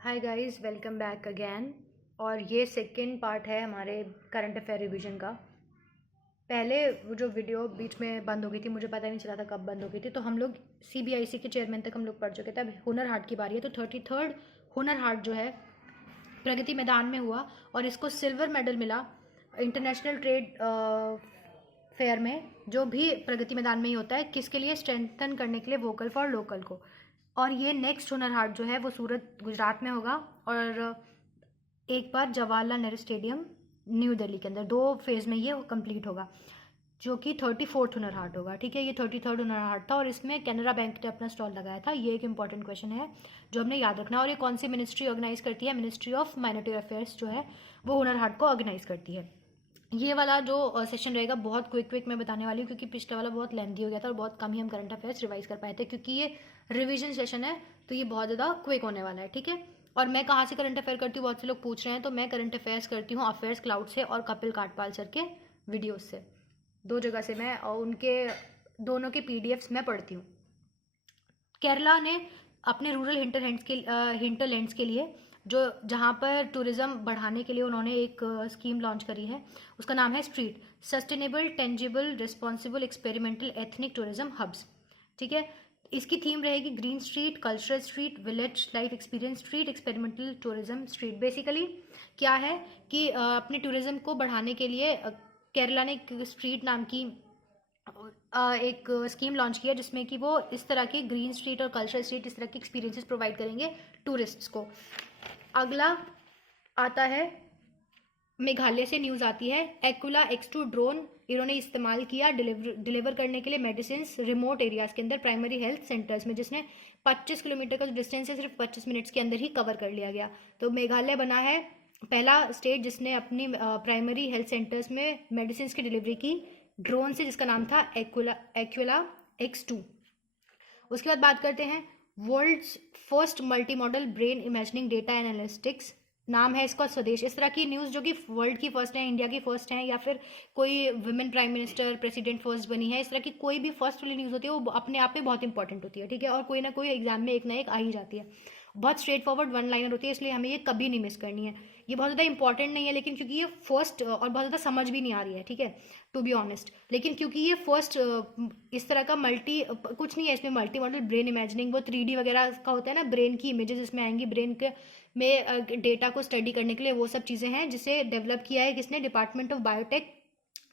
Hi guys, welcome back again. और ये second part है हमारे करंट अफेयर रिवीजन का। पहले वो जो वीडियो बीच में बंद हो गई थी, मुझे पता नहीं चला था कब बंद हो गई थी। तो हम लोग सीबीआईसी के चेयरमैन तक हम लोग पढ़ चुके थे। अब हुनर हाट की बारी है। तो 33rd हुनर हाट जो है प्रगति मैदान में हुआ और इसको सिल्वर मेडल मिला इंटरनेशनल ट्रेड फेयर में, जो भी प्रगति मैदान में ही होता है। किसके लिए? स्ट्रेंथन करने के लिए वोकल फॉर लोकल को। और ये नेक्स्ट हुनर हाट जो है वो सूरत गुजरात में होगा और एक बार जवाहरलाल नेहरू स्टेडियम न्यू दिल्ली के अंदर। 2 फेज़ में ये कंप्लीट होगा, जो कि 34th हुनर हाट होगा। ठीक है, ये 33rd हुनर हाट था और इसमें कैनरा बैंक ने अपना स्टॉल लगाया था। ये एक इंपॉर्टेंट क्वेश्चन है जो हमने याद रखना है। और ये कौन सी मिनिस्ट्री ऑर्गेनाइज करती है? मिनिस्ट्री ऑफ माइनॉरिटी अफेयर्स जो है वो हुनर हाट को ऑर्गेनाइज करती है। ये वाला जो सेशन रहेगा बहुत क्विक मैं बताने वाली हूँ, क्योंकि पिछला वाला बहुत लेंथी हो गया था और बहुत कम ही हम करंट अफेयर्स रिवाइज कर पाए थे, क्योंकि ये रिवीजन सेशन है। तो ये बहुत ज़्यादा क्विक होने वाला है। ठीक है, और मैं कहाँ से करंट अफेयर करती हूँ, बहुत से लोग पूछ रहे हैं। तो मैं करंट अफेयर्स करती हूँ अफेयर्स क्लाउड से और कपिल काटपाल सर के वीडियोज से। 2 जगह से मैं उनके दोनों के पीडीएफ्स मैं पढ़ती हूँ। केरला ने अपने रूरल हिंटरलैंड्स के लिए जो जहाँ पर टूरिज़्म बढ़ाने के लिए उन्होंने एक स्कीम लॉन्च करी है, उसका नाम है street sustainable tangible responsible experimental ethnic tourism hubs. ठीक है, इसकी थीम रहेगी green street, cultural street, village life experience street, experimental tourism street. Basically क्या है कि अपने टूरिज्म को बढ़ाने के लिए केरला ने एक स्ट्रीट नाम की एक स्कीम लॉन्च किया, जिसमें कि वो इस तरह की ग्रीन स्ट्रीट और कल्चरल स्ट्रीट इस तरह की एक्सपीरियंसेस प्रोवाइड करेंगे टूरिस्ट्स को। अगला आता है, मेघालय से न्यूज़ आती है, एक्विला X2 ड्रोन इन्होंने इस्तेमाल किया डिलीवर करने के लिए मेडिसिन रिमोट एरियाज के अंदर, प्राइमरी हेल्थ सेंटर्स में, जिसने 25 किलोमीटर का जो डिस्टेंस है सिर्फ 25 मिनट्स के अंदर ही कवर कर लिया गया। तो मेघालय बना है पहला स्टेट जिसने अपनी प्राइमरी हेल्थ सेंटर्स में मेडिसिन की डिलीवरी की ड्रोन से, जिसका नाम था एक्विला X2। उसके बाद बात करते हैं world's first multi model brain imagining data analytics, नाम है इसका स्वदेश। इस तरह की न्यूज़ जो कि वर्ल्ड की फर्स्ट है, इंडिया की फर्स्ट है, या फिर कोई women prime minister president first बनी है, इस तरह की कोई भी फर्स्ट वाली न्यूज़ होती है वो अपने आप में बहुत इंपॉर्टेंट होती है। ठीक है, और कोई ना कोई एग्जाम में एक ना एक आ ही जाती है। बहुत स्ट्रेट फॉरवर्ड वन लाइनर होती है, इसलिए हमें ये कभी नहीं मिस करनी है। ये बहुत ज़्यादा इंपॉर्टेंट नहीं है, लेकिन क्योंकि ये फर्स्ट और बहुत ज़्यादा समझ भी नहीं आ रही है, ठीक है, टू बी ऑनेस्ट, लेकिन क्योंकि ये फर्स्ट इस तरह का मल्टी कुछ नहीं है इसमें, मल्टी मॉडल ब्रेन इमेजिनिंग, वो 3D वगैरह का होता है ना, ब्रेन की इमेजेस इसमें आएंगी, ब्रेन के में डेटा को स्टडी करने के लिए, वो सब चीज़ें हैं जिसे डेवलप किया है किसने? Department of biotech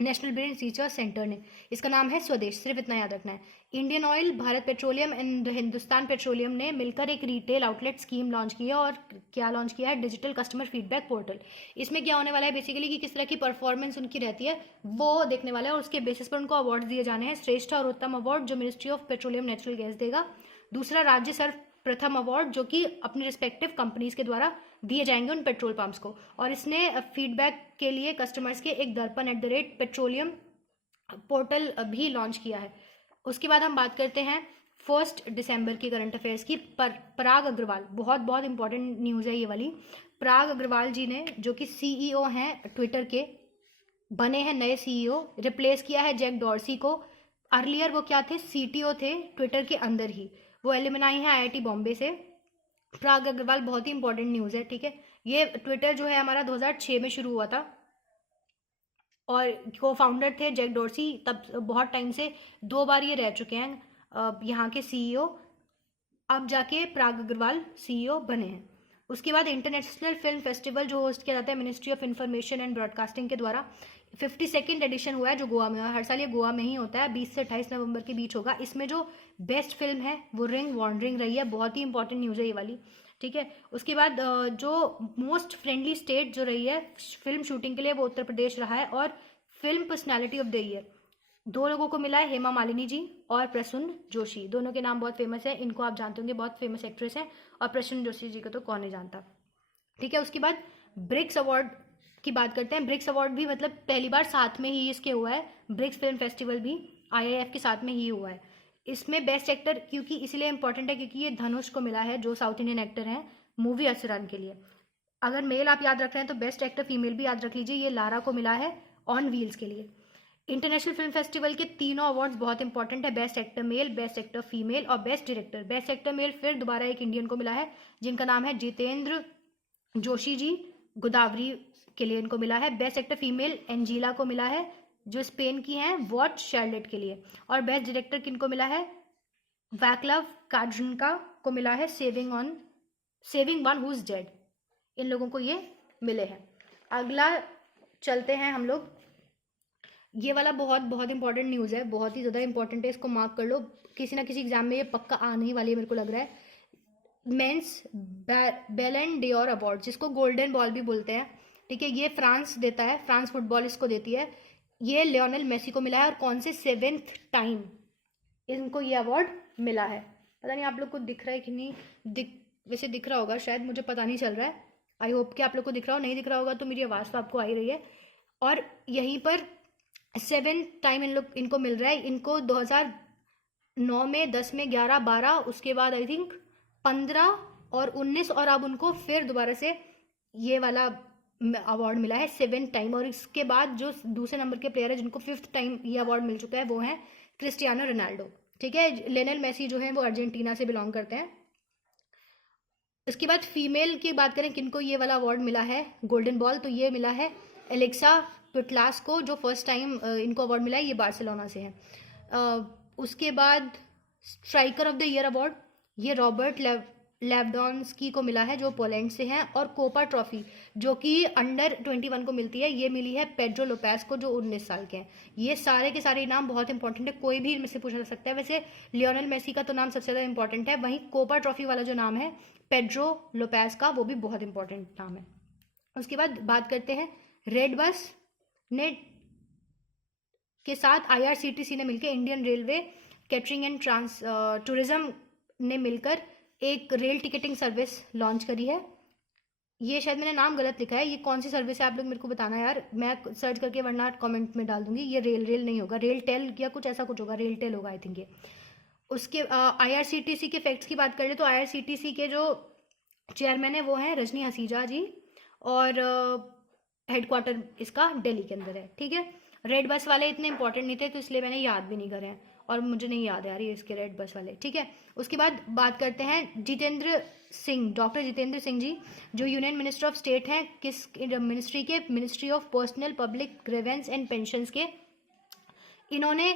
national brain research centre ने। इसका नाम है स्वदेश, सिर्फ इतना याद रखना है। Indian oil, Bharat petroleum and Hindustan petroleum ने मिलकर एक रिटेल आउटलेट स्कीम लॉन्च की है। और क्या लॉन्च किया है? Digital customer feedback portal. इसमें क्या होने वाला है बेसिकली कि किस तरह की परफॉर्मेंस उनकी रहती है वो देखने वाला है, और उसके बेसिस पर उनको अवार्ड दिए जाने हैं। श्रेष्ठ और उत्तम अवार्ड जो ministry of petroleum natural gas देगा। दूसरा, राज्य सर्व प्रथम अवार्ड जो कि अपने रिस्पेक्टिव कंपनीज के द्वारा दिए जाएंगे उन पेट्रोल पंप्स को। और इसने फीडबैक के लिए कस्टमर्स के एक दर्पण @पेट्रोलियम पोर्टल भी लॉन्च किया है। उसके बाद हम बात करते हैं 1 दिसंबर की करंट अफेयर्स की। पराग अग्रवाल, बहुत बहुत इंपॉर्टेंट न्यूज़ है ये वाली। पराग अग्रवाल जी ने, जो कि सीईओ हैं ट्विटर के, बने हैं नए सीईओ, रिप्लेस किया है जैक डॉर्सी को। अर्लियर वो क्या थे? सीटीओ थे ट्विटर के अंदर ही। वो एलिमनाई है आईआईटी बॉम्बे से। पराग अग्रवाल बहुत ही इंपॉर्टेंट न्यूज़ है। ठीक है, ये ट्विटर जो है हमारा 2006 में शुरू हुआ था और को फाउंडर थे जैक डॉर्सी। तब बहुत टाइम से 2 बार ये रह चुके हैं यहाँ के सीईओ, अब जाके पराग अग्रवाल सीईओ बने हैं। उसके बाद इंटरनेशनल फिल्म फेस्टिवल जो होस्ट किया जाता है ministry of information and broadcasting के द्वारा, 52nd एडिशन हुआ है, जो गोवा में हुआ है। हर साल ये गोवा में ही होता है, 20 से 28 नवंबर के बीच होगा। इसमें जो बेस्ट फिल्म है वो रिंग वॉन्डरिंग रही है। बहुत ही इंपॉर्टेंट न्यूज़ है ये वाली। ठीक है, उसके बाद जो मोस्ट फ्रेंडली स्टेट जो रही है फिल्म शूटिंग के लिए वो उत्तर प्रदेश रहा है। और film personality of the year 2 लोगों को मिला है, हेमा मालिनी जी और प्रसून जोशी। दोनों के नाम बहुत फेमस है, इनको आप जानते होंगे, बहुत फेमस एक्ट्रेस हैं। और प्रसून जोशी जी को तो कौन नहीं जानता। ठीक है, उसके बाद ब्रिक्स अवार्ड की बात करते हैं। ब्रिक्स अवार्ड भी मतलब पहली बार साथ में ही इसके हुआ है। ब्रिक्स फिल्म फेस्टिवल भी आईआईएफ के साथ में ही हुआ है। इसमें बेस्ट एक्टर क्योंकि इसलिए इंपॉर्टेंट है क्योंकि ये धनुष को मिला है, जो साउथ इंडियन एक्टर हैं मूवी असुरन के लिए। अगर मेल आप याद रख रहे हैं तो बेस्ट एक्टर फीमेल भी याद रख लीजिए, ये लारा को मिला है ऑन व्हील्स के लिए। इंटरनेशनल फिल्म फेस्टिवल के तीनों अवार्ड्स बहुत इंपॉर्टेंट है, best actor male, best actor female और best director. Best actor male फिर दोबारा एक इंडियन को मिला है, जिनका नाम है जितेंद्र जोशी जी, गोदावरी के लिए इनको मिला है। बेस्ट एक्टर फीमेल एंजीला को मिला है, जो स्पेन की हैं, वॉट शार्लेट के लिए। और बेस्ट डायरेक्टर किनको मिला है, वैक्लव काजनका को मिला है, saving one who is dead. इन लोगों को ये मिले हैं। अगला चलते हैं हम लोग, ये वाला बहुत बहुत इंपॉर्टेंट न्यूज़ है, बहुत ही ज़्यादा इंपॉर्टेंट है, इसको मार्क कर लो, किसी ना किसी एग्जाम में ये पक्का आने ही वाली है मेरे को लग रहा है। मेंस बैलन डियोर अवार्ड, जिसको गोल्डन बॉल भी बोलते हैं, ठीक है, ये फ्रांस देता है, फ्रांस फुटबॉल इसको देती है। ये लियोनेल मेसी को मिला है, और कौन से 7th टाइम इनको ये अवार्ड मिला है। पता नहीं आप लोग को दिख रहा है कि नहीं, वैसे दिख रहा होगा शायद, मुझे पता नहीं चल रहा है। आई होप कि आप लोग को दिख रहा हो, नहीं दिख रहा होगा तो मेरी आवाज़ तो आपको आ ही रही है। और यहीं पर 7th टाइम इनको मिल रहा है। इनको 2009 में, 10 में, 11, 12, उसके बाद आई थिंक 15 और 19, और अब उनको फिर दोबारा से ये वाला अवार्ड मिला है 7th टाइम। और इसके बाद जो दूसरे नंबर के प्लेयर है जिनको 5th टाइम ये अवार्ड मिल चुका है, वो है क्रिस्टियानो रोनाल्डो, ठीक है। लियोनेल मेसी जो है वो अर्जेंटीना से बिलोंग करते हैं। इसके बाद फीमेल की बात करें, किनको ये वाला अवार्ड मिला है गोल्डन बॉल, तो ये मिला है एलेक्सा पुटलास को, जो फर्स्ट टाइम इनको अवार्ड मिला है, ये बार्सिलोना से है। उसके बाद striker of the year award ये रॉबर्ट लेवडोंस्की को मिला है, जो पोलैंड से हैं। और कोपा ट्रॉफी जो कि अंडर 21 को मिलती है, ये मिली है पेड्रो लोपेस को, जो 19 साल के हैं। ये सारे के सारे नाम बहुत इंपॉर्टेंट है, कोई भी इनमें से पूछा जा सकता है। वैसे लियोनेल मेसी का तो नाम सबसे ज़्यादा इंपॉर्टेंट है, वहीं कोपा ट्रॉफी वाला जो नाम है पेड्रो लोपेस का, वो भी बहुत इंपॉर्टेंट नाम है। उसके बाद बात करते हैं रेड बस ने के साथ IRCTC ने मिलकर, Indian railway catering and tourism ने मिलकर एक रेल टिकटिंग सर्विस लॉन्च करी है। ये शायद मैंने नाम गलत लिखा है, ये कौन सी सर्विस है आप लोग मेरे को बताना यार, मैं सर्च करके वरना कमेंट में डाल दूंगी। ये रेल नहीं होगा, रेल टेल या कुछ ऐसा कुछ होगा, रेल टेल होगा आई थिंक ये। उसके IRCTC के फैक्ट्स की बात कर ले तो IRCTC के जो चेयरमैन है वो हैं रजनी हसीजा जी, और हेडक्वार्टर इसका दिल्ली के अंदर है, ठीक है। रेड बस वाले इतने इंपॉर्टेंट नहीं थे, तो इसलिए मैंने याद भी नहीं करे हैं, और मुझे नहीं याद है यार ये इसके रेड बस वाले, ठीक है। उसके बाद बात करते हैं जितेंद्र सिंह, डॉक्टर जितेंद्र सिंह जी, जो यूनियन मिनिस्टर ऑफ स्टेट हैं, किस मिनिस्ट्री के, ministry of personnel public grievance and pensions के। इन्होंने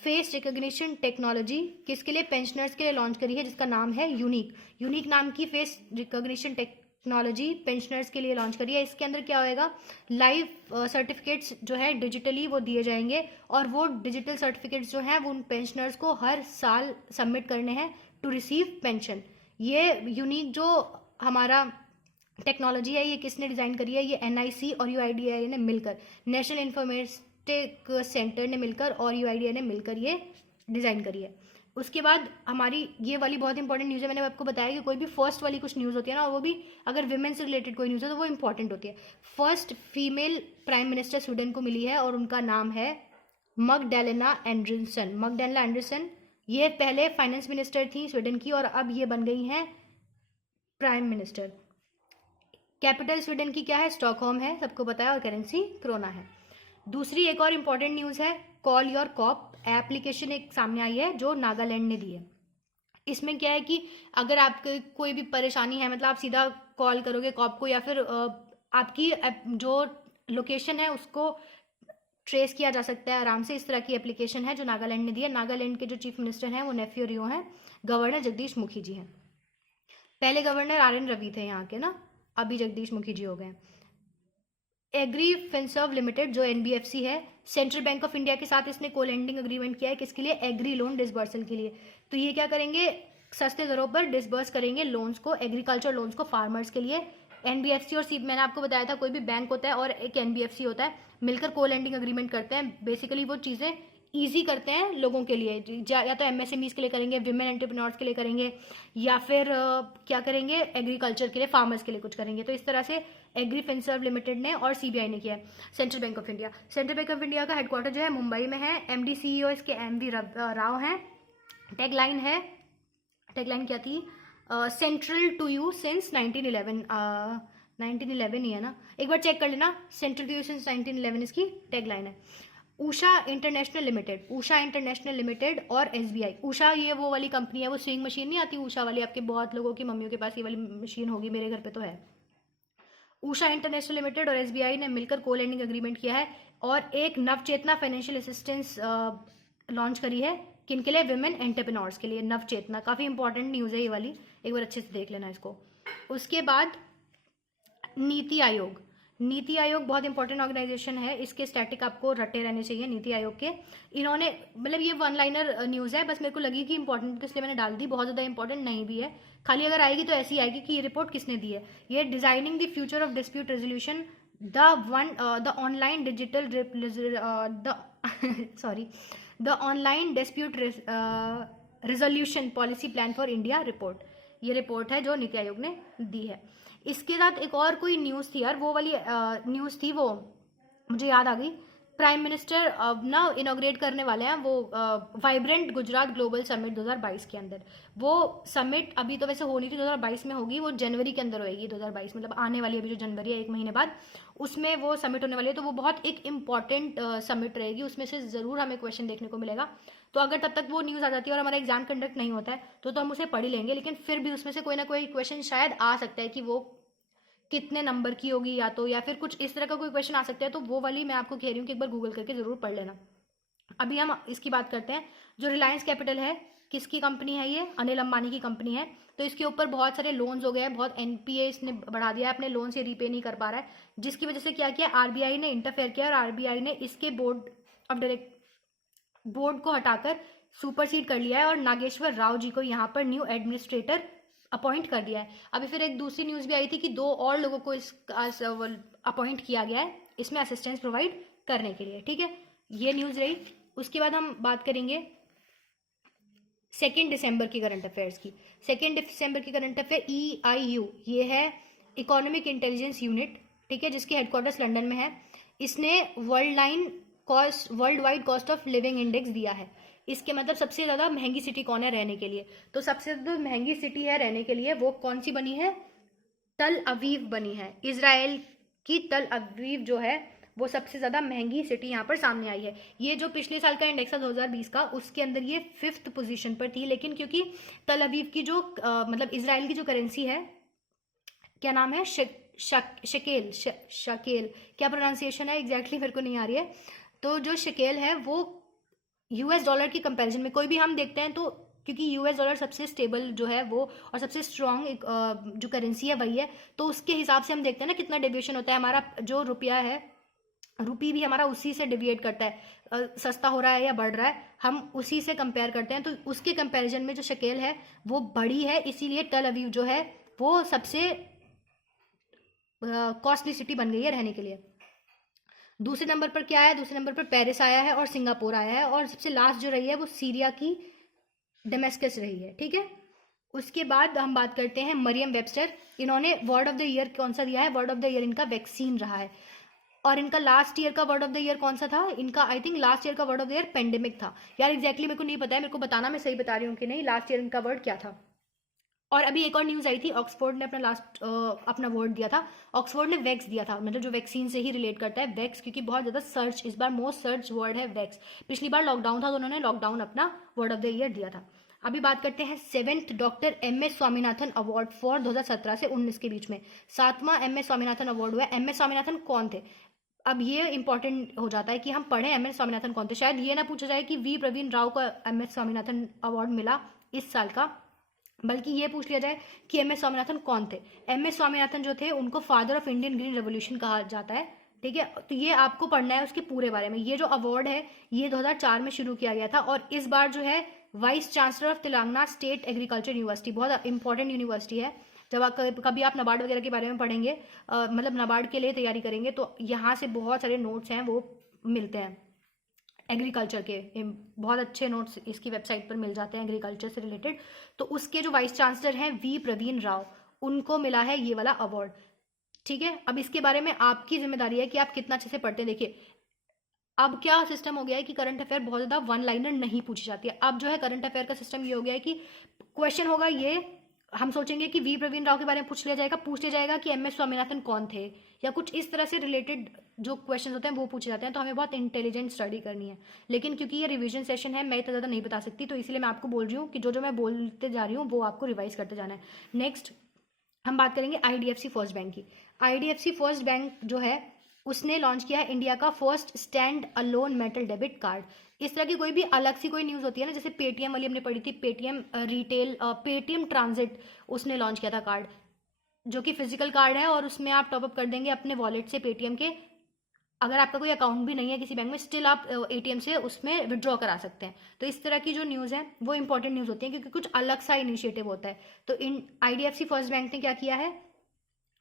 फेस रिकॉग्निशन टेक्नोलॉजी किसके लिए, पेंशनर्स के लिए लॉन्च करी है, जिसका नाम है यूनिक नाम की फेस रिकॉग्निशन टेक्नोलॉजी पेंशनर्स के लिए लॉन्च करी है। इसके अंदर क्या होएगा, लाइव सर्टिफिकेट्स जो है डिजिटली वो दिए जाएंगे, और वो डिजिटल सर्टिफिकेट्स जो हैं वो उन पेंशनर्स को हर साल सबमिट करने हैं टू रिसीव पेंशन। ये यूनिक जो हमारा टेक्नोलॉजी है, ये किसने डिज़ाइन करी है, ये NIC और UIDAI ने मिलकर, नेशनल इंफॉर्मेटिक सेंटर ने मिलकर और UIDAI ने मिलकर ये डिज़ाइन करी है। उसके बाद हमारी ये वाली बहुत इंपॉर्टेंट न्यूज़ है, मैंने आपको बताया कि कोई भी फर्स्ट वाली कुछ न्यूज़ होती है ना, वो भी अगर विमेन से रिलेटेड कोई न्यूज़ है तो वो इंपॉर्टेंट होती है। First female prime minister Sweden को मिली है, और उनका नाम है मगडैलेना एंडरसन। ये पहले फाइनेंस मिनिस्टर थी स्वीडन की, और अब ये बन गई हैं प्राइम मिनिस्टर। कैपिटल स्वीडन की क्या है, स्टॉकहोम है, सबको पता है, और करेंसी क्रोना है। दूसरी एक और इम्पॉर्टेंट न्यूज़ है, कॉल योर कॉप एप्लीकेशन एक सामने आई है, जो नागालैंड ने दी है। इसमें क्या है कि अगर आपको कोई भी परेशानी है, मतलब आप सीधा कॉल करोगे कॉप को, या फिर आपकी जो लोकेशन है उसको ट्रेस किया जा सकता है आराम से, इस तरह की एप्लीकेशन है जो नागालैंड ने दी है। नागालैंड के जो चीफ मिनिस्टर हैं वो नेफ्यू रियो हैं, गवर्नर जगदीश मुखी जी हैं। पहले गवर्नर RN रवि थे यहाँ के ना, अभी जगदीश मुखी जी हो गए। एग्री फिनसर्व लिमिटेड जो NBFC है, सेंट्रल बैंक ऑफ इंडिया के साथ इसने को लेंडिंग एग्रीमेंट किया है, किसके लिए, एग्री लोन डिसबर्सल के लिए। तो ये क्या करेंगे, सस्ते दरों पर डिसबर्स करेंगे लोन्स को, एग्रीकल्चर लोन्स को फार्मर्स के लिए। NBFC और मैंने आपको बताया था कोई भी बैंक होता है और एक NBFC होता है, मिलकर को लेंडिंग एग्रीमेंट करते हैं। बेसिकली वो चीज़ें ईजी करते हैं लोगों के लिए, या तो MSMEs के लिए करेंगे, विमेन एंटरप्रेन्योर्स के लिए करेंगे, या फिर क्या करेंगे, एग्रीकल्चर के लिए, फार्मर्स के लिए कुछ करेंगे। तो इस तरह से एग्री फिनसर्व लिमिटेड ने और CBI ने किया है। सेंट्रल बैंक ऑफ इंडिया का हेडक्वार्टर जो है मुंबई में है। MD CEO इसके MV राव हैं। टैगलाइन क्या थी, सेंट्रल टू यू सिंस 1911 ही है ना, एक बार चेक कर लेना, सेंट्रल टू यू सिंस 1911 इसकी टैगलाइन है। ऊषा इंटरनेशनल लिमिटेड और एसबीआई। ऊषा ये वो वाली कंपनी है, वो स्विंग मशीन नहीं आती ऊषा वाली, आपके बहुत लोगों की मम्मियों के पास ये वाली मशीन होगी, मेरे घर पे तो है। ऊषा इंटरनेशनल लिमिटेड और एसबीआई ने मिलकर को लैंडिंग एग्रीमेंट किया है और एक नवचेतना फाइनेंशियल असिस्टेंस लॉन्च करी है। किन के लिए? विमेन एंटरप्रेन्योर्स के लिए। नवचेतना काफ़ी इंपॉर्टेंट न्यूज़ है ये वाली, एक बार अच्छे से देख लेना इसको। उसके बाद नीति आयोग बहुत इंपॉर्टेंट ऑर्गेनाइजेशन है, इसके स्टैटिक आपको रटे रहने चाहिए नीति आयोग के। इन्होंने मतलब ये वन लाइनर न्यूज़ है, बस मेरे को लगी कि इंपॉर्टेंट तो इसलिए मैंने डाल दी, बहुत ज़्यादा इंपॉर्टेंट नहीं भी है, खाली अगर आएगी तो ऐसी आएगी कि ये रिपोर्ट किसने दी है। ये designing the future of dispute resolution the online digital the online dispute resolution policy plan for India report, ये रिपोर्ट है जो नीति आयोग ने दी है। इसके साथ एक और कोई न्यूज़ थी यार, वो वाली न्यूज़ थी, वो मुझे याद आ गई। प्राइम मिनिस्टर अब ना इनॉग्रेट करने वाले हैं वो वाइब्रेंट गुजरात ग्लोबल समिट 2022 के अंदर। वो समिट अभी तो वैसे हो नहीं थी, 2022 में होगी, वो जनवरी के अंदर होएगी 2022, मतलब आने वाली अभी जो जनवरी है 1 महीने बाद, उसमें वो समिट होने वाली है। तो वो बहुत एक इंपॉर्टेंट समिट रहेगी, उसमें से ज़रूर हमें क्वेश्चन देखने को मिलेगा। तो अगर तब तक वो न्यूज़ आ जाती है और हमारा एग्जाम कंडक्ट नहीं होता है तो हम उसे पढ़ ही लेंगे, लेकिन फिर भी उसमें से कोई ना कोई क्वेश्चन शायद आ सकता है कि वो कितने नंबर की होगी, या फिर कुछ इस तरह का कोई क्वेश्चन आ सकता है। तो वो वाली मैं आपको कह रही हूँ कि एक बार गूगल करके जरूर पढ़ लेना। अभी हम इसकी बात करते हैं, जो रिलायंस कैपिटल है, किसकी कंपनी है ये? अनिल अंबानी की कंपनी है। तो इसके ऊपर बहुत सारे लोन्स हो गए हैं, बहुत एनपीए इसने बढ़ा दिया है, अपने लोन से रीपे नहीं कर पा रहा है, जिसकी वजह से क्या किया, आरबीआई ने इंटरफेयर किया और आरबीआई ने इसके बोर्ड को हटाकर सुपरसीड कर लिया है और नागेश्वर राव जी को यहाँ पर न्यू एडमिनिस्ट्रेटर अपॉइंट कर दिया है। अभी फिर एक दूसरी न्यूज़ भी आई थी कि 2 और लोगों को इस अपॉइंट किया गया है इसमें असिस्टेंस प्रोवाइड करने के लिए। ठीक है, ये न्यूज़ रही। उसके बाद हम बात करेंगे 2 दिसंबर की करंट अफेयर्स की। 2 दिसंबर की करंट अफेयर EIU, ये है इकोनॉमिक इंटेलिजेंस यूनिट, ठीक है, जिसके हेडक्वार्टर्स लंदन में है। इसने world wide cost of living index दिया है। इसके मतलब सबसे ज़्यादा महंगी सिटी कौन है रहने के लिए? तो सबसे ज़्यादा महंगी सिटी है रहने के लिए वो कौन सी बनी है? तल अवीव बनी है। इजराइल की तल अवीव जो है वो सबसे ज़्यादा महंगी सिटी यहाँ पर सामने आई है। ये जो पिछले साल का इंडेक्स था 2020 का, उसके अंदर ये 5th पोजीशन पर थी, लेकिन क्योंकि तल अवीव की जो मतलब इजराइल की जो करेंसी है, क्या नाम है, शकेल, क्या प्रोनाउंसिएशन है एग्जैक्टली मेरे को नहीं आ रही है। तो जो शकेल है वो यूएस डॉलर की कंपैरिजन में कोई भी हम देखते हैं तो, क्योंकि यूएस डॉलर सबसे स्टेबल जो है वो और सबसे स्ट्रॉन्ग जो करेंसी है वही है, तो उसके हिसाब से हम देखते हैं ना कितना डेविएशन होता है। हमारा जो रुपया है, रुपी भी हमारा उसी से डेविएट करता है, सस्ता हो रहा है या बढ़ रहा है, हम उसी से कंपेयर करते हैं। तो उसके कंपैरिजन में जो शकेल है वो बड़ी है, इसीलिए टेल अवीव जो है वो सबसे कॉस्टली सिटी बन गई है रहने के लिए। दूसरे नंबर पर क्या है? दूसरे नंबर पर पेरिस आया है और सिंगापुर आया है, और सबसे लास्ट जो रही है वो सीरिया की डेमेस्कस रही है। ठीक है, उसके बाद हम बात करते हैं मरियम वेबस्टर। इन्होंने वर्ड ऑफ द ईयर कौन सा दिया है? वर्ड ऑफ द ईयर इनका वैक्सीन रहा है। और इनका लास्ट ईयर का वर्ड ऑफ द ईयर कौन सा था? इनका आई थिंक लास्ट ईयर का word of the year pandemic था। यार एग्जैक्टली मेरे को नहीं पता है, मेरे को बताना मैं सही बता रही हूँ कि नहीं, लास्ट ईयर इनका वर्ड क्या था। और अभी एक और न्यूज़ आई थी, ऑक्सफोर्ड ने अपना वर्ड दिया था। ऑक्सफोर्ड ने वैक्स दिया था, मतलब जो वैक्सीन से ही रिलेट करता है वैक्स, क्योंकि बहुत ज़्यादा सर्च, इस बार मोस्ट सर्च वर्ड है वैक्स। पिछली बार लॉकडाउन था तो उन्होंने लॉकडाउन अपना वर्ड ऑफ द ईयर दिया था। अभी बात करते हैं 7th doctor MS Swaminathan award for 2017 से 19 के बीच में 7वां MS स्वामीनाथन अवार्ड हुआ है। MS स्वामीनाथन कौन थे? अब ये इंपॉर्टेंट हो जाता है कि हम पढ़ें MS स्वामीनाथन कौन थे। शायद ये ना पूछा जाए कि V प्रवीण राव को MS स्वामीनाथन अवार्ड मिला इस साल का, बल्कि ये पूछ लिया जाए कि MS स्वामीनाथन कौन थे। MS स्वामीनाथन जो थे उनको father of Indian green revolution कहा जाता है। ठीक है, तो ये आपको पढ़ना है उसके पूरे बारे में। ये जो अवार्ड है ये 2004 में शुरू किया गया था, और इस बार जो है vice chancellor of Telangana state agriculture university, बहुत इंपॉर्टेंट यूनिवर्सिटी है। जब कभी आप नाबार्ड वगैरह के बारे में पढ़ेंगे, मतलब नाबार्ड के लिए तैयारी करेंगे, तो यहाँ से बहुत सारे नोट्स हैं वो मिलते हैं एग्रीकल्चर के, बहुत अच्छे नोट्स इसकी वेबसाइट पर मिल जाते हैं एग्रीकल्चर से रिलेटेड। तो उसके जो वाइस चांसलर हैं V प्रवीण राव, उनको मिला है ये वाला अवार्ड। ठीक है, अब इसके बारे में आपकी जिम्मेदारी है कि आप कितना अच्छे से पढ़ते हैं। देखिए अब क्या सिस्टम हो गया है कि करंट अफेयर बहुत ज़्यादा वन लाइनर नहीं पूछी जाती है। अब जो है करंट अफेयर का सिस्टम ये हो गया है कि क्वेश्चन होगा ये हम सोचेंगे कि वी प्रवीण राव के बारे में पूछ लिया जाएगा कि एम एस स्वामीनाथन कौन थे, या कुछ इस तरह से रिलेटेड जो क्वेश्चन होते हैं वो पूछे जाते हैं। तो हमें बहुत इंटेलिजेंट स्टडी करनी है। लेकिन क्योंकि ये रिवीजन सेशन है, मैं इतना ज़्यादा नहीं बता सकती, तो इसलिए मैं आपको बोल रही हूँ कि जो जो मैं बोलते जा रही हूँ वो आपको रिवाइज करते जाना है। नेक्स्ट हम बात करेंगे IDFC फर्स्ट बैंक की। IDFC फर्स्ट बैंक जो है उसने लॉन्च किया है इंडिया का first stand alone metal debit card. इस तरह की कोई भी अलग सी कोई न्यूज़ होती है ना, जैसे पेटीएम वाली हमने पढ़ी थी, पेटीएम रिटेल, पेटीएम ट्रांजिट, उसने लॉन्च किया था कार्ड, जो कि फिजिकल कार्ड है और उसमें आप टॉपअप कर देंगे अपने वॉलेट से पेटीएम के। अगर आपका कोई अकाउंट भी नहीं है किसी बैंक में, स्टिल आप ATM से उसमें विड्रॉ करा सकते हैं। तो इस तरह की जो न्यूज़ है वो इंपॉर्टेंट न्यूज़ होती है, क्योंकि कुछ अलग सा इनिशिएटिव होता है। तो इन IDFC फर्स्ट बैंक ने क्या किया है,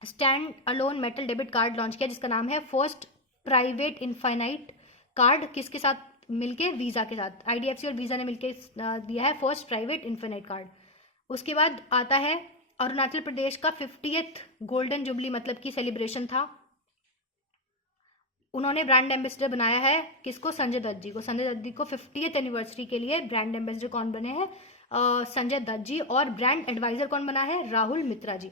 stand alone metal debit card launch किया, जिसका नाम है फर्स्ट प्राइवेट इनफाइनाइट कार्ड। किसके साथ मिलके, वीज़ा के साथ। IDFC और वीज़ा ने मिलके दिया है फर्स्ट प्राइवेट इनफाइनाइट कार्ड। उसके बाद आता है अरुणाचल प्रदेश का 50th गोल्डन जुबली मतलब की सेलिब्रेशन था। उन्होंने ब्रांड एम्बेसडर बनाया है किसको, संजय दत्त जी को। संजय दत्त जी को 50th एनिवर्सरी के लिए ब्रांड एम्बेसडर कौन बने हैं, संजय दत्त जी। और ब्रांड एडवाइजर कौन बना है, राहुल मित्रा जी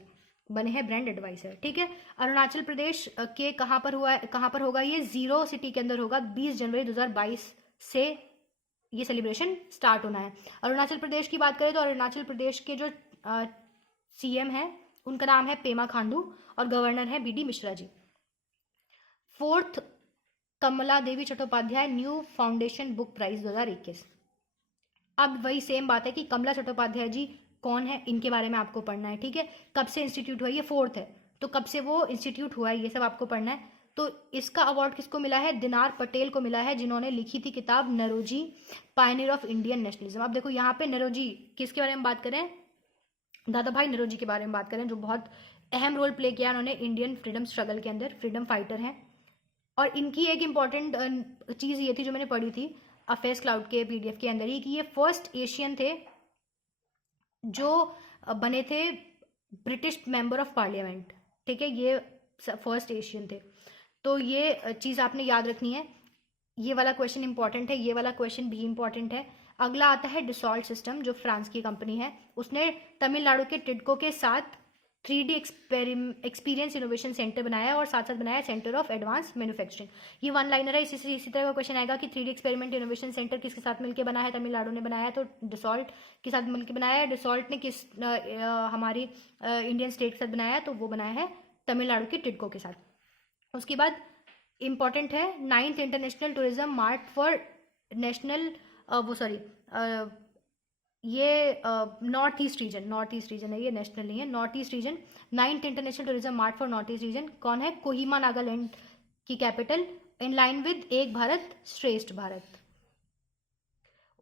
बने हैं ब्रांड एडवाइजर। ठीक है। अरुणाचल प्रदेश के कहाँ पर हुआ है, कहाँ पर होगा ये, जीरो सिटी के अंदर होगा। 20 जनवरी 2022 से ये सेलिब्रेशन स्टार्ट होना है। अरुणाचल प्रदेश की बात करें तो अरुणाचल प्रदेश के जो CM है उनका नाम है पेमा खांडू और गवर्नर है BD Mishra ji. 4th Kamala Devi Chattopadhyay new foundation book prize 2021। अब वही सेम बात है कि कमला चट्टोपाध्याय जी कौन है, इनके बारे में आपको पढ़ना है। ठीक है। कब से इंस्टीट्यूट हुआ, ये 4th है, तो कब से वो इंस्टीट्यूट हुआ है ये सब आपको पढ़ना है। तो इसका अवार्ड किसको मिला है, दिनार पटेल को मिला है, जिन्होंने लिखी थी किताब Naoroji Pioneer of Indian nationalism. अब देखो यहाँ पे नरोजी किसके बारे में बात करें, दादा भाई नरोजी के बारे में बात करें, जो बहुत अहम रोल प्ले किया उन्होंने इंडियन फ्रीडम स्ट्रगल के अंदर, फ्रीडम फाइटर हैं। और इनकी एक इंपॉर्टेंट चीज़ ये थी जो मैंने पढ़ी थी अफेयर्स क्लाउड के PDF के अंदर ही, कि ये फर्स्ट एशियन थे जो बने थे ब्रिटिश मेंबर ऑफ पार्लियामेंट। ठीक है, ये फर्स्ट एशियन थे। तो ये चीज़ आपने याद रखनी है। ये वाला क्वेश्चन इंपॉर्टेंट है, ये वाला क्वेश्चन भी इंपॉर्टेंट है। अगला आता है डिसॉल्ट सिस्टम, जो फ्रांस की कंपनी है, उसने तमिलनाडु के टिडको के साथ 3D एक्सपीरियंस इनोवेशन सेंटर बनाया है और साथ साथ बनाया सेंटर ऑफ एडवांस मैन्युफैक्चरिंग। ये वन लाइनर है, इसी तरह का क्वेश्चन आएगा कि 3D एक्सपेरिमेंट इनोवेशन सेंटर किसके साथ मिलकर बना है, तमिलनाडु ने बनाया है, तो डिसॉल्ट के साथ मिलकर बनाया है। डिसॉल्ट ने किस हमारी इंडियन स्टेट के साथ बनाया है, तो वो बनाया है तमिलनाडु के टिडको के साथ। उसके बाद इंपॉर्टेंट है 9th international tourism mart for national ये नॉर्थ ईस्ट रीजन है, ये नेशनल नहीं है, north east region. 9th international tourism mart for north east region कौन है, कोहिमा नागालैंड की कैपिटल, इन लाइन विद एक भारत श्रेष्ठ भारत।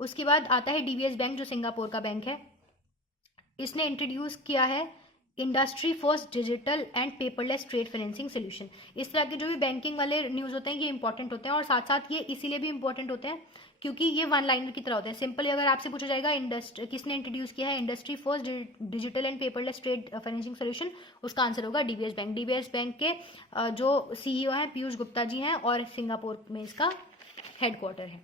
उसके बाद आता है DBS बैंक, जो सिंगापुर का बैंक है। इसने इंट्रोड्यूस किया है industry first digital and paperless trade financing solution. इस तरह के जो भी बैंकिंग वाले न्यूज़ होते हैं ये इंपॉर्टेंट होते हैं, और साथ साथ ये इसीलिए भी इंपॉर्टेंट होते हैं क्योंकि ये वन लाइनर की तरह होते हैं। सिंपली अगर आपसे पूछा जाएगा किसने इंट्रोड्यूस किया है industry first digital and paperless trade financing solution, उसका आंसर होगा DBS बैंक। DBS बैंक के जो CEO हैं पीयूष गुप्ता जी हैं, और सिंगापुर में इसका हेडक्वार्टर है।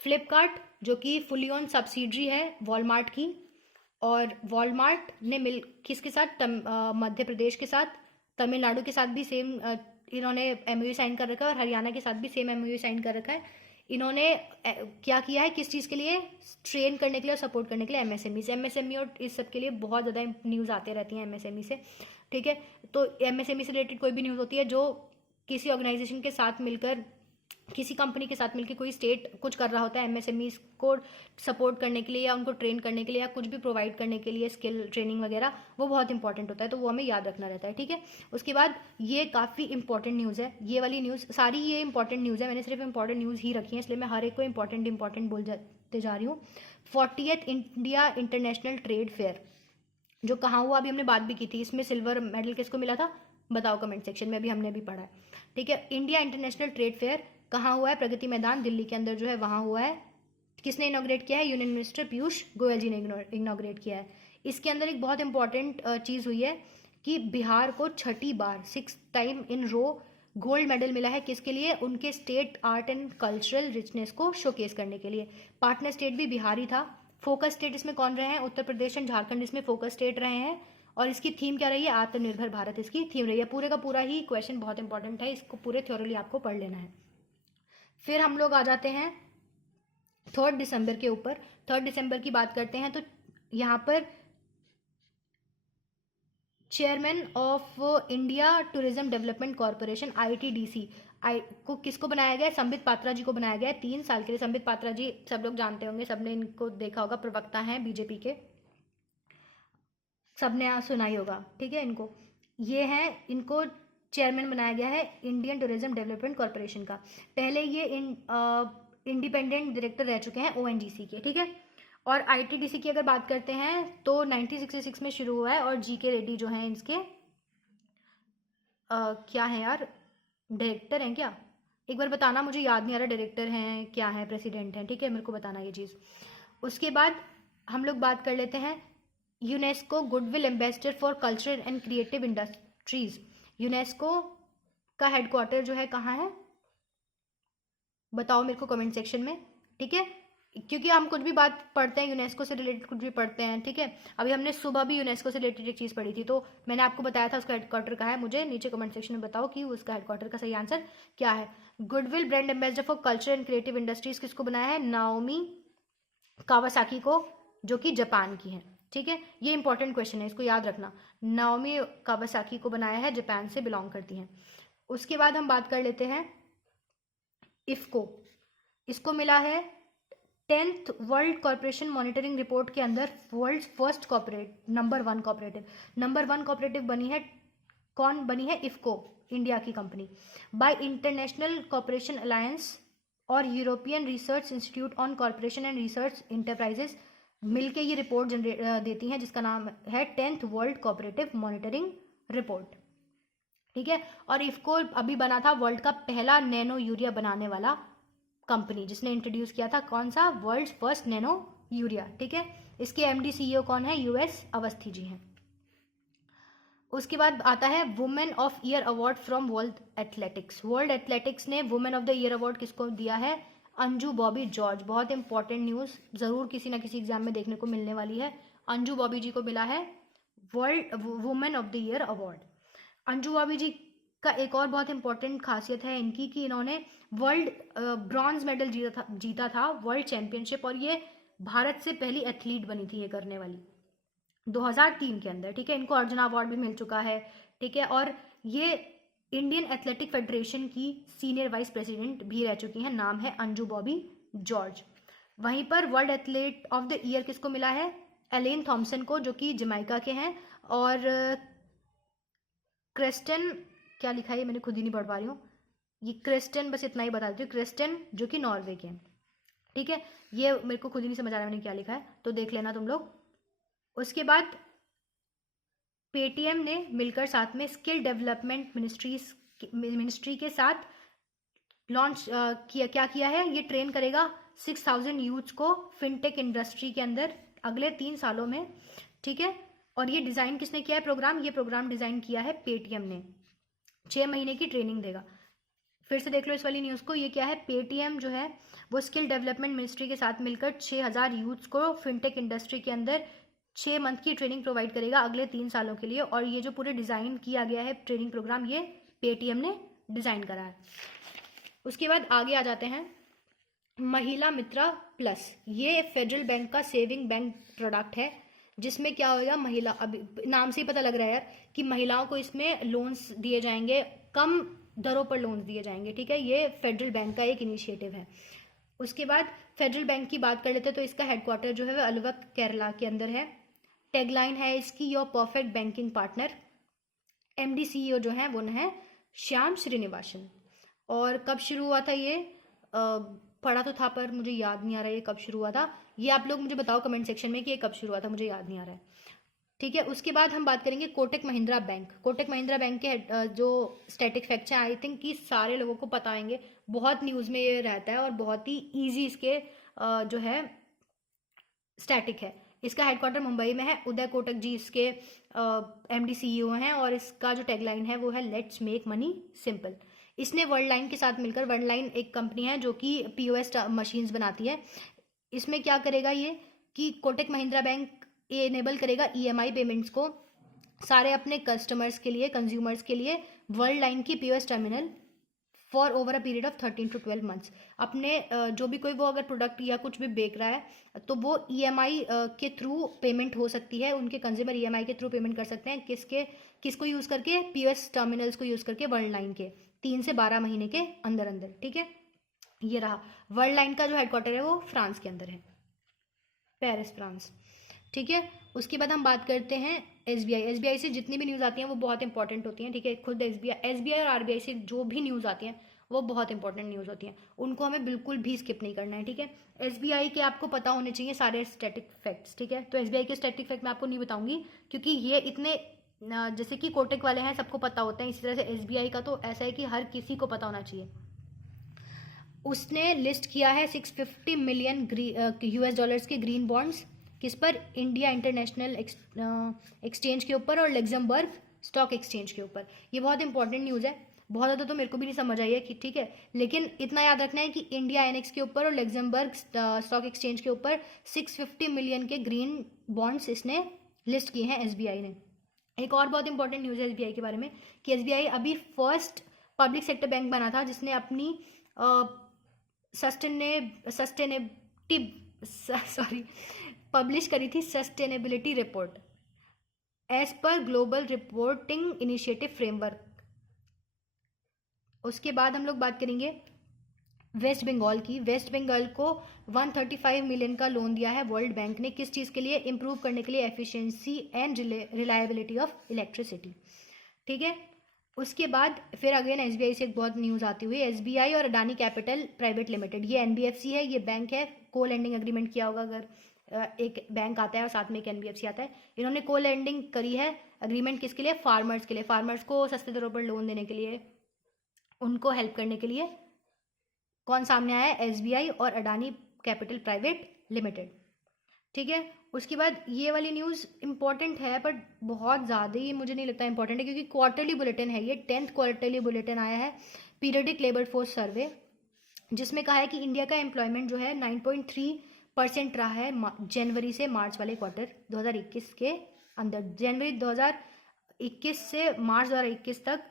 फ्लिपकार्ट, जो कि फुली ओन सब्सिडरी है वॉलमार्ट की, और वॉलमार्ट ने किसके साथ, मध्य प्रदेश के साथ, तमिलनाडु के साथ भी सेम इन्होंने MOU साइन कर रखा है, और हरियाणा के साथ भी सेम MOU साइन कर रखा है। इन्होंने क्या किया है, किस चीज़ के लिए, ट्रेन करने के लिए और सपोर्ट करने के लिए MSME और इस सब के लिए बहुत ज़्यादा न्यूज़ आते रहती हैं MSME से। ठीक है, तो MSME से रिलेटेड कोई भी न्यूज़ होती है जो किसी ऑर्गेनाइजेशन के साथ मिलकर, किसी कंपनी के साथ मिलकर कोई स्टेट कुछ कर रहा होता है MSMEs को सपोर्ट करने के लिए या उनको ट्रेन करने के लिए या कुछ भी प्रोवाइड करने के लिए, स्किल ट्रेनिंग वगैरह, वो बहुत इंपॉर्टेंट होता है, तो वो हमें याद रखना रहता है। ठीक है, उसके बाद ये काफ़ी इंपॉर्टेंट न्यूज़ है, ये वाली न्यूज़ सारी ये इंपॉर्टेंट न्यूज़ है, मैंने सिर्फ इंपॉर्टेंट न्यूज़ ही रखी है, इसलिए मैं हर एक को इंपॉर्टेंट बोल जाते जा रही हूँ। 40th India international trade fair, जो कहाँ हुआ, अभी हमने बात भी की थी, इसमें सिल्वर मेडल किसको मिला था, बताओ कमेंट सेक्शन में, अभी हमने भी पढ़ा है। ठीक है, इंडिया इंटरनेशनल ट्रेड फेयर कहाँ हुआ है, प्रगति मैदान दिल्ली के अंदर जो है वहाँ हुआ है। किसने इनॉग्रेट किया है, यूनियन मिनिस्टर पीयूष गोयल जी ने इनॉग्रेट किया है। इसके अंदर एक बहुत इंपॉर्टेंट चीज़ हुई है कि बिहार को 6ठी बार 6th time in row gold medal मिला है। किसके लिए, उनके state art and cultural richness को शोकेस करने के लिए। पार्टनर स्टेट भी बिहार ही था फोकस स्टेट इसमें कौन रहे हैं? उत्तर प्रदेश एंड झारखंड इसमें फोकस स्टेट रहे हैं। और इसकी थीम क्या रही है? आत्मनिर्भर भारत इसकी थीम रही है। पूरे का पूरा ही क्वेश्चन बहुत इंपॉर्टेंट है, इसको पूरे थ्योरली आपको पढ़ लेना है। फिर हम लोग आ जाते हैं 3 दिसंबर के ऊपर। 3 दिसंबर की बात करते हैं तो यहाँ पर chairman of India tourism development corporation ITDC को किसको बनाया गया है? संबित पात्रा जी को बनाया गया है 3 साल के लिए। संबित पात्रा जी सब लोग जानते होंगे, सबने इनको देखा होगा, प्रवक्ता हैं बीजेपी के, सबने सुनाई होगा, ठीक है। ये है, इनको चेयरमैन बनाया गया है इंडियन टूरिज्म डेवलपमेंट कॉरपोरेशन का। पहले ये इंडिपेंडेंट डायरेक्टर रह चुके हैं ONGC के, ठीक है। और ITDC की अगर बात करते हैं तो 1966 में शुरू हुआ है। और GK रेड्डी जो हैं इसके क्या है यार, डायरेक्टर हैं क्या? एक बार बताना, मुझे याद नहीं आ रहा डायरेक्टर हैं क्या है, प्रेसिडेंट हैं, ठीक है, मेरे को बताना ये चीज़। उसके बाद हम लोग बात कर लेते हैं UNESCO goodwill ambassador for cultural and creative industries. UNESCO का हेडक्वार्टर जो है कहाँ है, बताओ मेरे को कमेंट सेक्शन में, ठीक है। क्योंकि हम कुछ भी बात पढ़ते हैं यूनेस्को से रिलेटेड, कुछ भी पढ़ते हैं, ठीक है। अभी हमने सुबह भी यूनेस्को से रिलेटेड एक चीज़ पढ़ी थी, तो मैंने आपको बताया था उसका हेडक्वार्टर कहाँ है। मुझे नीचे कमेंट सेक्शन में बताओ कि उसका हेडक्वार्टर का सही आंसर क्या है। Goodwill brand ambassador for culture and creative industries किसको बनाया है? नाओमी कावासाकी को, जो कि जापान की है, ठीक है। ये इंपॉर्टेंट क्वेश्चन है, इसको याद रखना। नाओमी कावासाकी को बनाया है, जापान से बिलोंग करती हैं। उसके बाद हम बात कर लेते हैं इफ्को। इसको मिला है 10th world corporation monitoring report के अंदर वर्ल्ड फर्स्ट नंबर 1 कॉर्पोरेटिव बनी है। कौन बनी है? इफ्को, इंडिया की company, by international corporation alliance और European research institute on corporation and research enterprises मिलके ये रिपोर्ट देती हैं, जिसका नाम है 10th world corporative monitoring report, ठीक है। और इफ्को अभी बना था वर्ल्ड का पहला नैनो यूरिया बनाने वाला कंपनी, जिसने इंट्रोड्यूस किया था कौन सा? वर्ल्ड फर्स्ट नैनो यूरिया, ठीक है। इसके MD CEO कौन है? US अवस्थी जी हैं। उसके बाद आता है women of year award from world athletics. World athletics ने women of the year award किसको दिया है? अंजू बॉबी जॉर्ज। बहुत इंपॉर्टेंट न्यूज़, ज़रूर किसी ना किसी एग्जाम में देखने को मिलने वाली है। अंजू बॉबी जी को मिला है world women of the year award. Anju Bobby ji का एक और बहुत इंपॉर्टेंट खासियत है इनकी कि इन्होंने वर्ल्ड ब्रॉन्ज मेडल जीता था वर्ल्ड चैंपियनशिप, और ये भारत से पहली एथलीट बनी थी ये करने वाली 2003 के अंदर, ठीक है। इनको अर्जुन अवार्ड भी मिल चुका है, ठीक है। और ये इंडियन एथलेटिक फेडरेशन की सीनियर वाइस प्रेसिडेंट भी रह चुकी हैं। नाम है अंजू बॉबी जॉर्ज। वहीं पर world athlete of the year किसको मिला है? एलेन थॉम्सन को, जो कि जमाइका के हैं। और क्रिस्टन, क्या लिखा है मैंने खुद ही नहीं पढ़ पा रही हूँ, ये क्रिस्टन, बस इतना ही बता देती हूँ, क्रिस्टन जो कि नॉर्वे के हैं, ठीक है। ये मेरे को खुद ही नहीं समझ आ रहा मैंने क्या लिखा है, तो देख लेना तुम लोग। उसके बाद पेटीएम ने मिलकर साथ में स्किल डेवलपमेंट मिनिस्ट्री के साथ लॉन्च क्या किया है? ये ट्रेन करेगा 6000 यूथ्स को फिनटेक इंडस्ट्री के अंदर अगले 3 सालों में, ठीक है। और ये डिज़ाइन किसने किया है प्रोग्राम? ये प्रोग्राम डिज़ाइन किया है पेटीएम ने। 6 महीने की ट्रेनिंग देगा। फिर से देख लो इस वाली न्यूज़ को, ये क्या है? पेटीएम जो है वो स्किल डेवलपमेंट मिनिस्ट्री के साथ मिलकर 6000 यूथ्स को फिनटेक इंडस्ट्री के अंदर 6 मंथ की ट्रेनिंग प्रोवाइड करेगा अगले 3 सालों के लिए। और ये जो पूरे डिज़ाइन किया गया है ट्रेनिंग प्रोग्राम, ये पेटीएम ने डिज़ाइन करा है। उसके बाद आगे आ जाते हैं महिला मित्रा प्लस। ये फेडरल बैंक का सेविंग बैंक प्रोडक्ट है, जिसमें क्या होगा? महिला, अभी नाम से ही पता लग रहा है यार कि महिलाओं को इसमें लोन्स दिए जाएंगे, कम दरों पर लोन्स दिए जाएंगे, ठीक है। ये फेडरल बैंक का एक इनिशिएटिव है। उसके बाद फेडरल बैंक की बात कर लेते हैं तो इसका हेडक्वार्टर जो है वह अलवक केरला के अंदर है। टैगलाइन है इसकी your perfect banking partner. MD CEO जो है वो है श्याम श्रीनिवासन। और कब शुरू हुआ था ये? पढ़ा तो था पर मुझे याद नहीं आ रहा है ये कब शुरू हुआ था। ये आप लोग मुझे बताओ कमेंट सेक्शन में कि ये कब शुरू हुआ था, मुझे याद नहीं आ रहा है, ठीक है। उसके बाद हम बात करेंगे कोटक महिंद्रा बैंक। कोटक महिंद्रा बैंक के जो स्टैटिक फैक्ट्स हैं आई थिंक कि सारे लोगों को पता होंगे, बहुत न्यूज़ में ये रहता है और बहुत ही ईजी इसके जो है स्टैटिक है। इसका हेडक्वार्टर मुंबई में है। उदय कोटक जी इसके MD CEO हैं और इसका जो टैगलाइन है वो है लेट्स मेक मनी सिंपल। इसने वर्ल्ड लाइन के साथ मिलकर, वर्ल्ड लाइन एक कंपनी है जो कि POS मशीन्स बनाती है, इसमें क्या करेगा? ये कि कोटक महिंद्रा बैंक एनेबल करेगा EMI पेमेंट्स को सारे अपने कस्टमर्स के लिए, कंज्यूमर्स के लिए, वर्ल्ड लाइन की POS terminal for over a period of 13 to 12 months। अपने जो भी कोई वो अगर प्रोडक्ट या कुछ भी बेच रहा है तो वो EMI के थ्रू पेमेंट हो सकती है, उनके कंज्यूमर EMI के थ्रू पेमेंट कर सकते हैं। किसको यूज़ करके? POS टर्मिनल्स को यूज़ करके वर्ल्ड लाइन के 3 से 12 महीने के अंदर अंदर। ठीक है, ये रहा। वर्ल्ड लाइन का जो हेडक्वार्टर है वो फ्रांस के अंदर है, पेरिस, फ्रांस। ठीक है, उसके बाद हम बात करते हैं SBI से जितनी भी न्यूज़ आती हैं वो बहुत इंपॉर्टेंट होती हैं। ठीक है, खुद SBI और RBI से जो भी न्यूज़ आती हैं वो बहुत इंपॉर्टेंट न्यूज़ होती हैं, उनको हमें बिल्कुल भी स्किप नहीं करना है। ठीक है, SBI के आपको पता होने चाहिए सारे स्टैटिक फैक्ट्स। ठीक है, तो SBI के स्टैटिक फैक्ट मैं आपको नहीं बताऊंगी क्योंकि ये इतने जैसे कि कोटक वाले हैं सबको पता होते हैं, इसी तरह से SBI का तो ऐसा है कि हर किसी को पता होना चाहिए। उसने लिस्ट किया है 650 मिलियन US डॉलर्स के ग्रीन बॉन्ड्स, किस पर? इंडिया इंटरनेशनल एक्सचेंज के ऊपर और लग्जमबर्ग स्टॉक एक्सचेंज के ऊपर। ये बहुत इंपॉर्टेंट न्यूज़ है, बहुत ज़्यादा तो मेरे को भी नहीं समझ आई है कि ठीक है, लेकिन इतना याद रखना है कि इंडिया INX के ऊपर और लग्जमबर्ग स्टॉक एक्सचेंज के ऊपर 650 मिलियन के ग्रीन बॉन्ड्स इसने लिस्ट किए हैं SBI ने। एक और बहुत इंपॉर्टेंट न्यूज़ है SBI के बारे में कि SBI अभी फर्स्ट पब्लिक सेक्टर बैंक बना था जिसने अपनी पब्लिश करी थी sustainability report as per global reporting initiative framework. उसके बाद हम लोग बात करेंगे वेस्ट बंगाल की। वेस्ट बंगाल को 135 मिलियन का लोन दिया है वर्ल्ड बैंक ने, किस चीज़ के लिए? इम्प्रूव करने के लिए efficiency and reliability of electricity. ठीक है, उसके बाद फिर अगेन SBI से एक बहुत न्यूज़ आती हुई, SBI और अडानी कैपिटल प्राइवेट लिमिटेड, ये NBFC है, ये बैंक है, को लैंडिंग एग्रीमेंट किया होगा। अगर एक बैंक आता है और साथ में एक NBFC आता है, इन्होंने को लैंडिंग करी है एग्रीमेंट किसके लिए? फार्मर्स के लिए, फार्मर्स को सस्ते दरों पर लोन देने के लिए, उनको हेल्प करने के लिए। कौन सामने आया है? SBI और अडानी कैपिटल प्राइवेट लिमिटेड। ठीक है, उसके बाद ये वाली न्यूज़ इंपॉर्टेंट है बट बहुत ज़्यादा ही मुझे नहीं लगता इंपॉर्टेंट है क्योंकि क्वार्टरली बुलेटिन है ये, 10th क्वार्टरली बुलेटिन आया है पीरियडिक लेबर फोर्स सर्वे, जिसमें कहा है कि इंडिया का एम्प्लॉयमेंट जो है 9.3% रहा है जनवरी से मार्च वाले क्वार्टर 2021 के अंदर। जनवरी 2021 से मार्च 2021 तक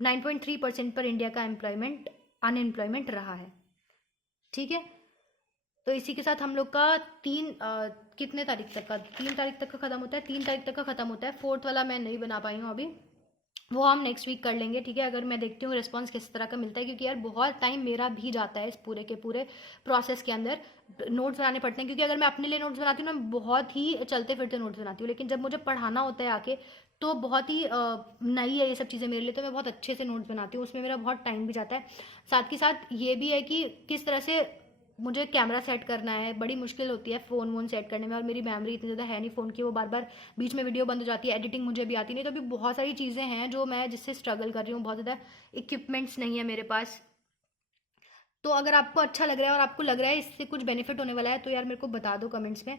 9.3% पर इंडिया का अनएम्प्लॉयमेंट रहा है। ठीक है, तो इसी के साथ हम लोग का कितने तारीख तक का? 3 तारीख तक का ख़त्म होता है, 3 तारीख तक का ख़त्म होता है। 4th वाला मैं नहीं बना पाई हूँ अभी, वो हम नेक्स्ट वीक कर लेंगे। ठीक है, अगर मैं देखती हूँ रिस्पांस किस तरह का मिलता है, क्योंकि यार बहुत टाइम मेरा भी जाता है इस पूरे के पूरे प्रोसेस के अंदर। नोट्स बनाने पड़ते हैं क्योंकि अगर मैं अपने लिए नोट्स बनाती हूँ ना, बहुत ही चलते फिरते नोट्स बनाती हूँ, लेकिन जब मुझे पढ़ाना होता है आके तो बहुत ही नई है ये सब चीज़ें मेरे लिए, तो मैं बहुत अच्छे से नोट्स बनाती हूँ, उसमें मेरा बहुत टाइम भी जाता है। साथ के साथ ये भी है कि किस तरह से मुझे कैमरा सेट करना है, बड़ी मुश्किल होती है फ़ोन वोन सेट करने में, और मेरी मेमोरी इतनी ज़्यादा है नहीं फ़ोन की, वो बार बार बीच में वीडियो बंद हो जाती है, एडिटिंग मुझे भी आती नहीं, तो अभी बहुत सारी चीज़ें हैं जो मैं जिससे स्ट्रगल कर रही हूँ, बहुत ज़्यादा इक्विपमेंट्स नहीं है मेरे पास। तो अगर आपको अच्छा लग रहा है और आपको लग रहा है इससे कुछ बेनिफिट होने वाला है तो यार मेरे को बता दो कमेंट्स में,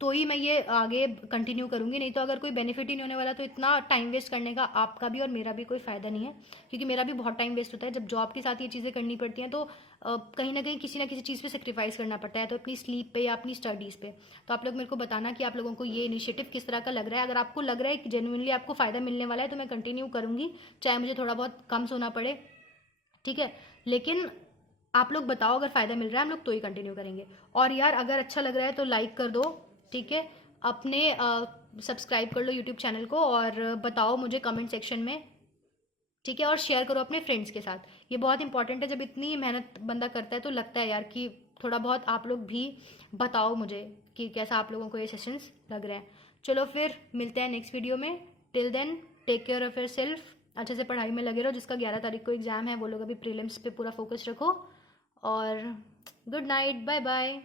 तो ही मैं ये आगे कंटिन्यू करूँगी, नहीं तो अगर कोई बेनिफिट ही नहीं होने वाला तो इतना टाइम वेस्ट करने का आपका भी और मेरा भी कोई फ़ायदा नहीं है, क्योंकि मेरा भी बहुत टाइम वेस्ट होता है। जब जॉब के साथ ये चीज़ें करनी पड़ती हैं तो कहीं ना किसी चीज़ पे सेक्रीफाइस करना पड़ता है, तो अपनी स्लीप पे या अपनी स्टडीज़ पे। तो आप लोग मेरे को बताना कि आप लोगों को ये इनिशिएटिव किस तरह का लग रहा है। अगर आपको लग रहा है कि जेन्युइनली आपको फ़ायदा मिलने वाला है तो मैं कंटिन्यू करूँगी, चाहे मुझे थोड़ा बहुत कम सोना पड़े। ठीक है, लेकिन आप लोग बताओ अगर फ़ायदा मिल रहा है हम लोग तो ही कंटिन्यू करेंगे। और यार अगर अच्छा लग रहा है तो लाइक कर दो। ठीक है, अपने सब्सक्राइब कर लो यूट्यूब चैनल को और बताओ मुझे कमेंट सेक्शन में। ठीक है, और शेयर करो अपने फ्रेंड्स के साथ, ये बहुत इंपॉर्टेंट है। जब इतनी मेहनत बंदा करता है तो लगता है यार कि थोड़ा बहुत आप लोग भी बताओ मुझे कि कैसा आप लोगों को ये सेशंस लग रहे हैं। चलो फिर मिलते हैं नेक्स्ट वीडियो में। Till then take care of your self, अच्छे से पढ़ाई में लगे रहो। जिसका 11 तारीख को एग्ज़ाम है वो लोग अभी प्रीलिम्स पे पूरा फोकस रखो, और गुड नाइट, बाय बाय।